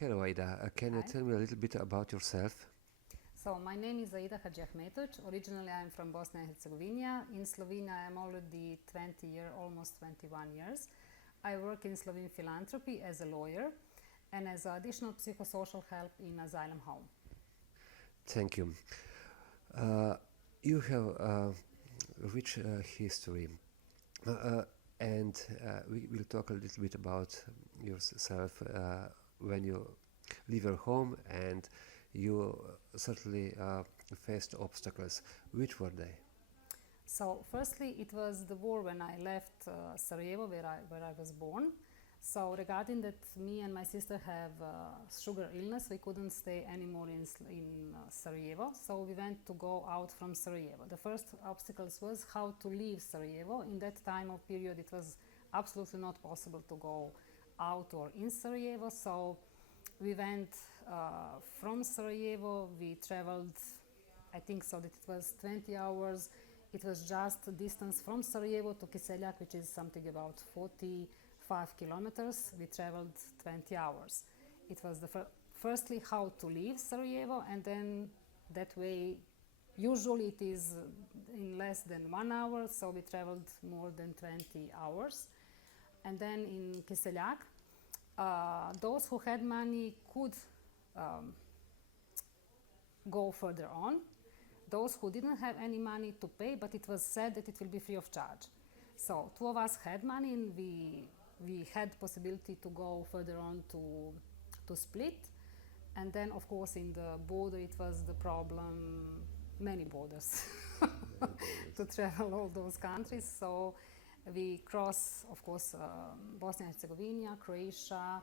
Hello, Aida. Can you Hi. tell me a little bit about yourself? So my name is Aida Originally, I'm from Bosnia and Herzegovina. In Slovenia, I'm already 20 years, almost 21 years. I work in Slovene philanthropy as a lawyer and as additional psychosocial help in asylum home. Thank you. Uh, you have a rich history, and we will talk a little bit about yourself when you leave your home and you certainly faced obstacles. Which were they? So, firstly, it was the war when I left Sarajevo, where I was born. So, regarding that, me and my sister have sugar illness. We couldn't stay anymore in Sarajevo. So, we went to go out from Sarajevo. The first obstacles was how to leave Sarajevo. In that time of period, it was absolutely not possible to go out or in Sarajevo. So, we went from Sarajevo. We traveled, I think so that it was 20 hours. It was just a distance from Sarajevo to Kiseljak, which is something about 45 kilometers. We traveled 20 hours. It was firstly how to leave Sarajevo, and then that way, usually it is in less than 1 hour, so we traveled more than 20 hours. And then in Kiseljak, those who had money could um, go further on. Those who didn't have any money to pay, but it was said that it will be free of charge. So two of us had money, and we had possibility to go further on to Split. And then, of course, in the border, it was the problem, many borders to travel all those countries. So we cross, of course, Bosnia and Herzegovina, Croatia,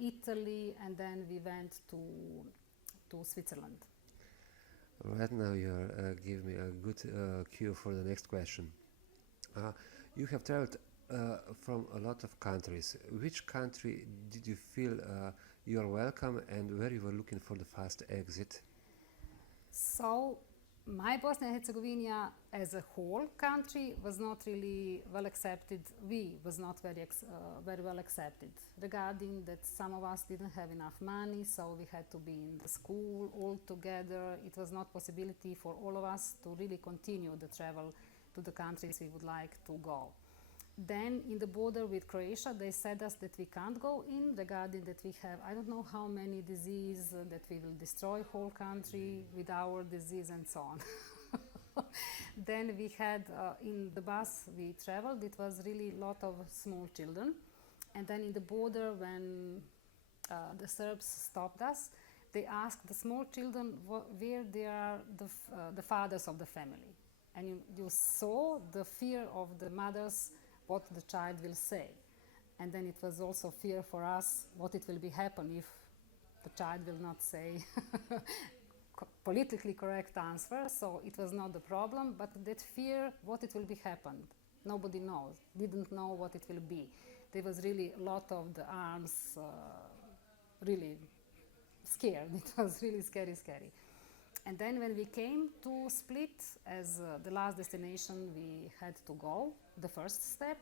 Italy, and then we went to Switzerland. Right now, you're giving me a good cue for the next question. Uh, you have traveled from a lot of countries. Which country did you feel you are welcome and where you were looking for the fast exit? So, my Bosnia and Herzegovina as a whole country was not really well accepted. We was not very well accepted regarding that some of us didn't have enough money, so we had to be in the school all together. It was not possibility for all of us to really continue the travel to the countries we would like to go. Then in the border with Croatia, they said us that we can't go in regarding that we have I don't know how many disease that we will destroy whole country with our disease and so on. Then we had in the bus we traveled. It was really a lot of small children, and then in the border when the Serbs stopped us, they asked the small children where they are the fathers of the family, and you saw the fear of the mothers what the child will say. And then it was also fear for us what it will be happen if the child will not say politically correct answer. So it was not the problem, but that fear what it will be happened. Nobody knows, didn't know what it will be. There was really a lot of the arms really scared. It was really scary. And then when we came to Split as the last destination we had to go, the first step,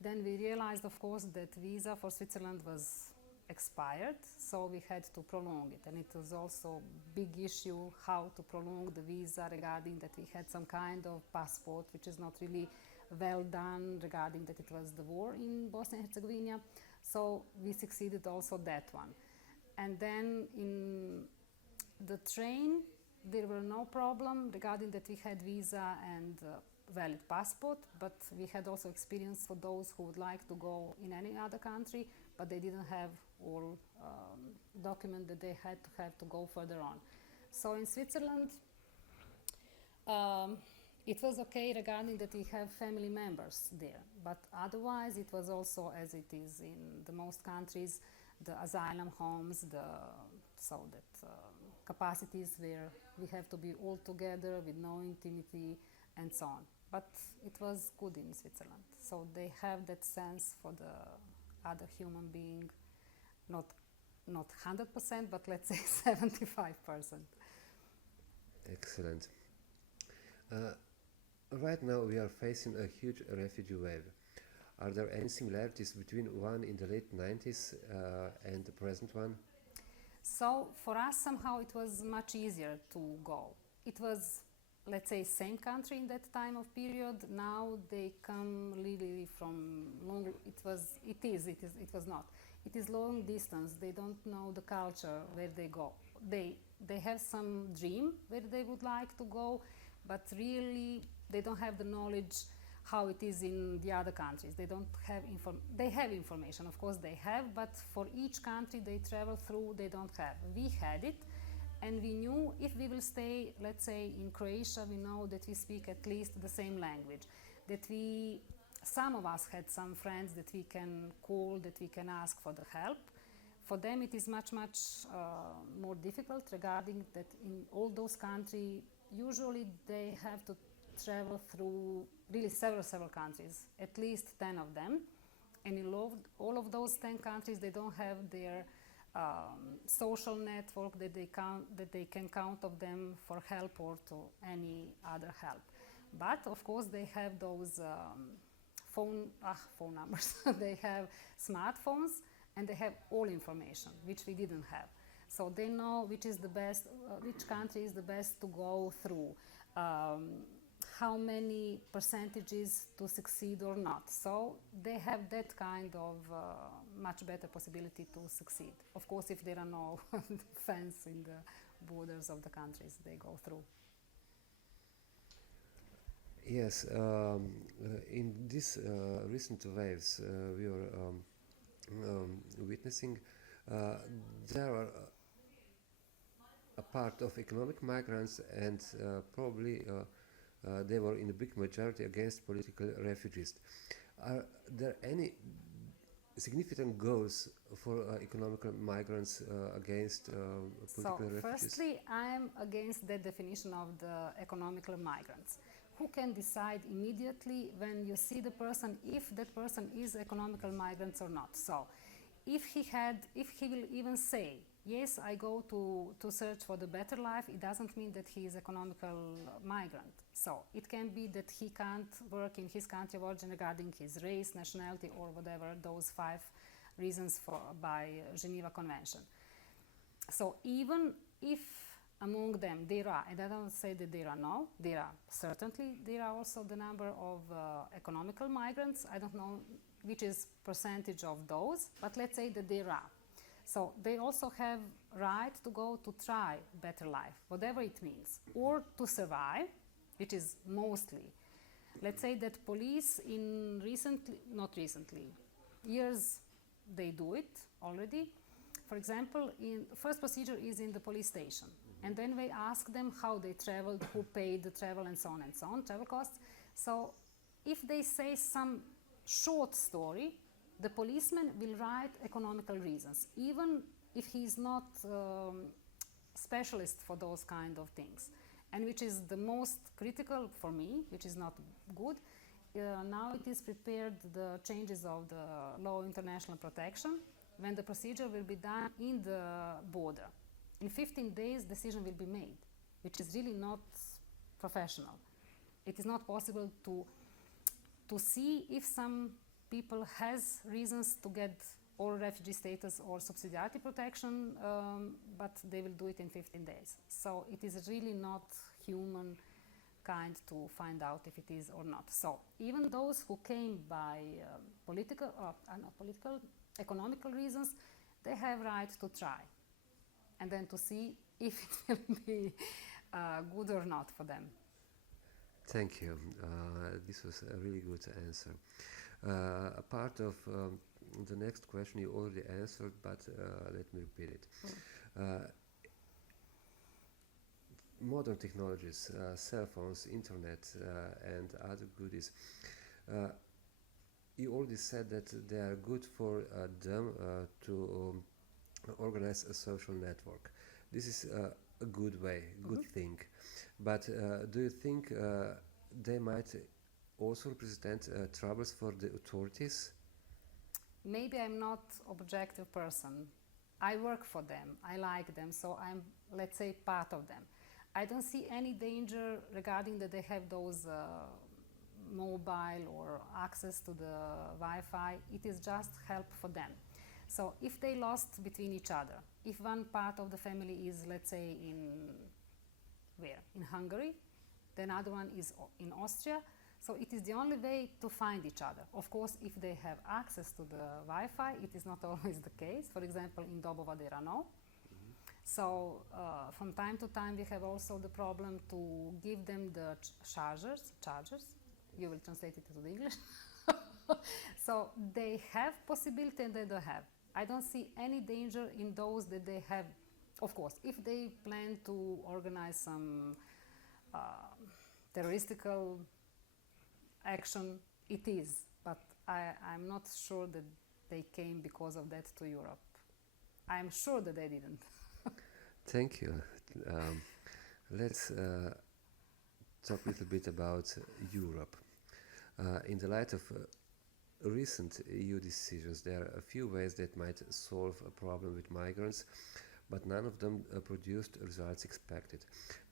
then we realized, of course, that visa for Switzerland was expired, so we had to prolong it. And it was also big issue how to prolong the visa regarding that we had some kind of passport which is not really well done regarding that it was the war in Bosnia and Herzegovina. So we succeeded also that one. And then in the train, there were no problem regarding that we had visa and valid passport, but we had also experience for those who would like to go in any other country, but they didn't have all document that they had to have to go further on. So in Switzerland, um, it was okay regarding that we have family members there, but otherwise it was also as it is in the most countries, the asylum homes, so that capacities where we have to be all together with no intimacy and so on. But it was good in Switzerland. So they have that sense for the other human being, not 100%, but let's say 75%. Excellent. Uh, right now, we are facing a huge refugee wave. Are there any similarities between one in the late 90s and the present one? So for us, somehow it was much easier to go. It was, let's say, same country in that time of period. Now they come really from long. It was not. It is long distance. They don't know the culture where they go. They have some dream where they would like to go, but really they don't have the knowledge how it is in the other countries. They don't have they have information, of course they have, but for each country they travel through, they don't have. We had it, and we knew if we will stay, let's say, in Croatia, we know that we speak at least the same language, that some of us had some friends that we can call, that we can ask for the help. For them it is much more difficult, regarding that in all those countries usually they have to travel through really several countries, at least 10 of them, and in all of those 10 countries they don't have their social network that they can count of them for help or to any other help. But of course they have those phone numbers. They have smartphones and they have all information which we didn't have. So they know which country is the best to go through, how many percentages to succeed or not. So they have that kind of much better possibility to succeed. Of course, if there are no fence in the borders of the countries they go through. Yes, in these recent waves we are witnessing, there are a part of economic migrants, and probably they were in a big majority against political refugees. Are there any significant goals for economical migrants against political refugees? Firstly, I am against the definition of the economical migrants. Who can decide immediately when you see the person if that person is economical migrant or not? So if he will even say, yes, I go to search for the better life, it doesn't mean that he is economical migrant. So it can be that he can't work in his country of origin regarding his race, nationality, or whatever, those 5 reasons by Geneva Convention. So even if among them there are, and I don't say that there are no, there are certainly, there are also the number of economical migrants. I don't know which is percentage of those, but let's say that there are. So they also have right to go to try better life, whatever it means, or to survive, which is mostly. Let's say that police years they do it already. For example, first procedure is in the police station, and then we ask them how they traveled, who paid the travel, and so on, travel costs. So if they say some short story, the policeman will write economical reasons, even if he is not specialist for those kind of things. And which is the most critical for me, which is not good. Now it is prepared the changes of the law of international protection, when the procedure will be done in the border. In 15 days, decision will be made, which is really not professional. It is not possible to see if some people has reasons to get or refugee status or subsidiarity protection, but they will do it in 15 days. So it is really not human kind to find out if it is or not. So even those who came by economical reasons, they have right to try, and then to see if it will be good or not for them. Thank you. This was a really good answer. A part of the next question you already answered, but let me repeat it. Modern technologies, cell phones, internet, and other goodies, you already said that they are good for them to organize a social network. This is a good way, good thing. But do you think they might also represent troubles for the authorities? Maybe I'm not objective person. I work for them, I like them, so I'm, let's say, part of them. I don't see any danger regarding that they have those mobile or access to the Wi-Fi. It is just help for them. So if they lost between each other, if one part of the family is, let's say, in Hungary, the another one is in Austria, so it is the only way to find each other. Of course, if they have access to the Wi-Fi, it is not always the case. For example, in Dobova there are no. So from time to time we have also the problem to give them the chargers. You will translate it into English. So they have possibility and they don't have. I don't see any danger in those that they have. Of course, if they plan to organize some terroristical action, it is. But I'm not sure that they came because of that to Europe. I'm sure that they didn't. Thank you. Let's talk a little bit about Europe. In the light of recent EU decisions, there are a few ways that might solve a problem with migrants, but none of them produced results expected.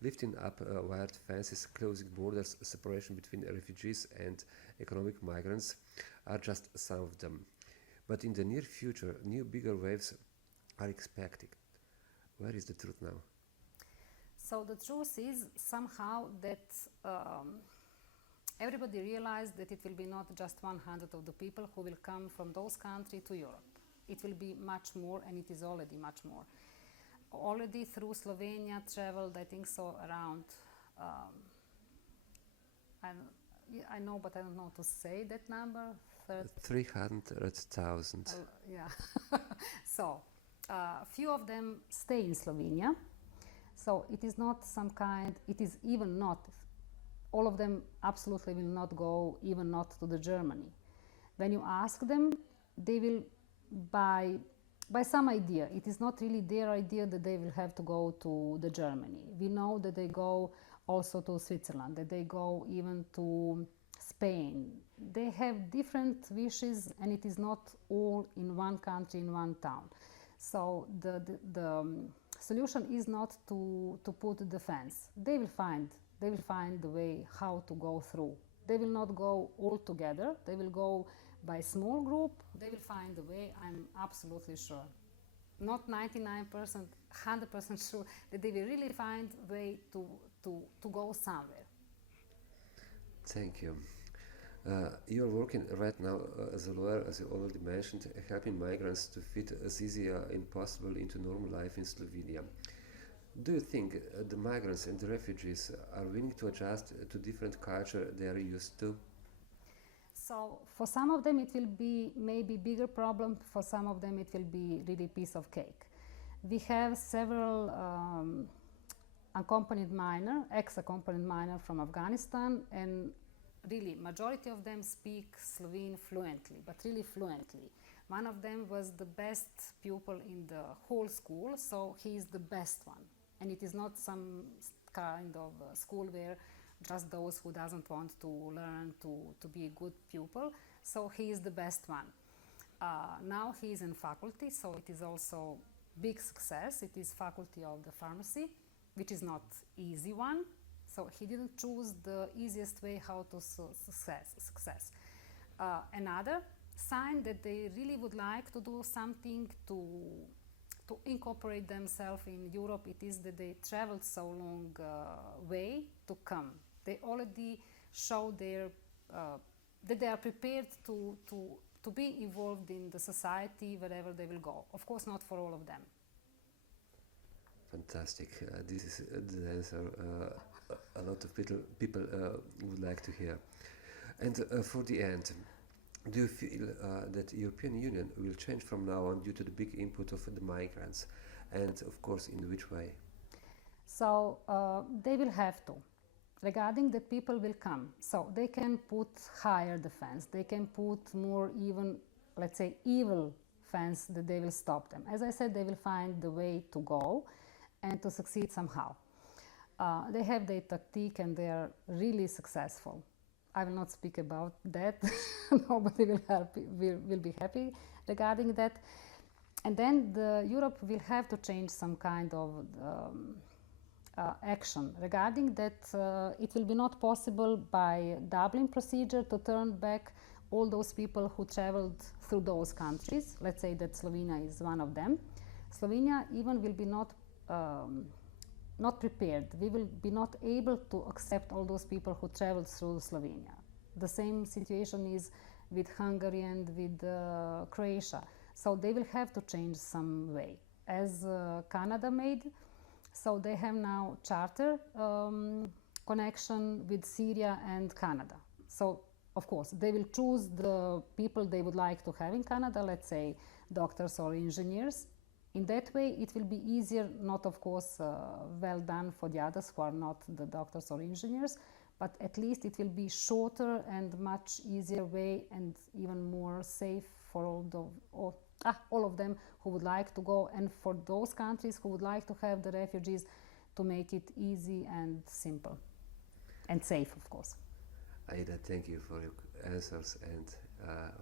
Lifting up wired fences, closing borders, separation between refugees and economic migrants are just some of them. But in the near future, new bigger waves are expected. Where is the truth now? So the truth is somehow that everybody realized that it will be not just 100 of the people who will come from those countries to Europe. It will be much more, and it is already much more. Already through Slovenia traveled, I think so, around, I know, but I don't know to say that number. 300,000. Yeah. So, few of them stay in Slovenia. So it is not some kind, it is even not, all of them absolutely will not go, even not to the Germany. When you ask them, they will by some idea. It is not really their idea that they will have to go to the Germany. We know that they go also to Switzerland, that they go even to Spain. They have different wishes, and it is not all in one country, in one town. So the solution is not to put the fence. They will find the way how to go through. They will not go all together. They will go by small group. They will find the way. I'm absolutely sure. Not 99%, 100% sure that they will really find a way to go somewhere. Thank you. You're working right now as a lawyer, as you already mentioned, helping migrants to fit as easy as possible into normal life in Slovenia. Do you think the migrants and the refugees are willing to adjust to different culture they are used to? So for some of them it will be maybe bigger problem, for some of them it will be really piece of cake. We have several ex-accompanied minor from Afghanistan, and really majority of them speak Slovene fluently, but really fluently. One of them was the best pupil in the whole school, so he is the best one. And it is not some kind of school where just those who doesn't want to learn to be a good pupil, so he is the best one. Now he is in faculty, so it is also big success. It is faculty of the pharmacy, which is not easy one. So he didn't choose the easiest way how to success. Another sign that they really would like to do something to incorporate themselves in Europe, it is that they traveled so long way to come. They already show that they are prepared to be involved in the society wherever they will go. Of course, not for all of them. Fantastic. This is the answer a lot of people would like to hear. And for the end, do you feel that the European Union will change from now on due to the big input of the migrants? And of course, in which way? So they will have to. Regarding the people will come. So they can put higher the fence. They can put more even, let's say, evil fence that they will stop them. As I said, they will find the way to go and to succeed somehow. They have their tactic and they are really successful. I will not speak about that. Nobody will be happy regarding that. And then Europe will have to change some kind of action regarding that. It will be not possible by Dublin procedure to turn back all those people who traveled through those countries. Let's say that Slovenia is one of them. Slovenia even will be not prepared. We will be not able to accept all those people who traveled through Slovenia. The same situation is with Hungary and with Croatia. So they will have to change some way. As Canada made, so they have now charter connection with Syria and Canada. So of course they will choose the people they would like to have in Canada, let's say doctors or engineers. In that way it will be easier, not of course well done for the others who are not the doctors or engineers, but at least it will be shorter and much easier way and even more safe for all of them who would like to go, and for those countries who would like to have the refugees, to make it easy and simple and safe, of course. Aida, thank you for your answers, and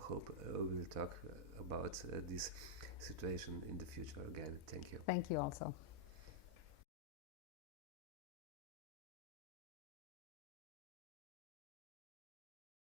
hope we will talk about this situation in the future again. Thank you. Thank you also.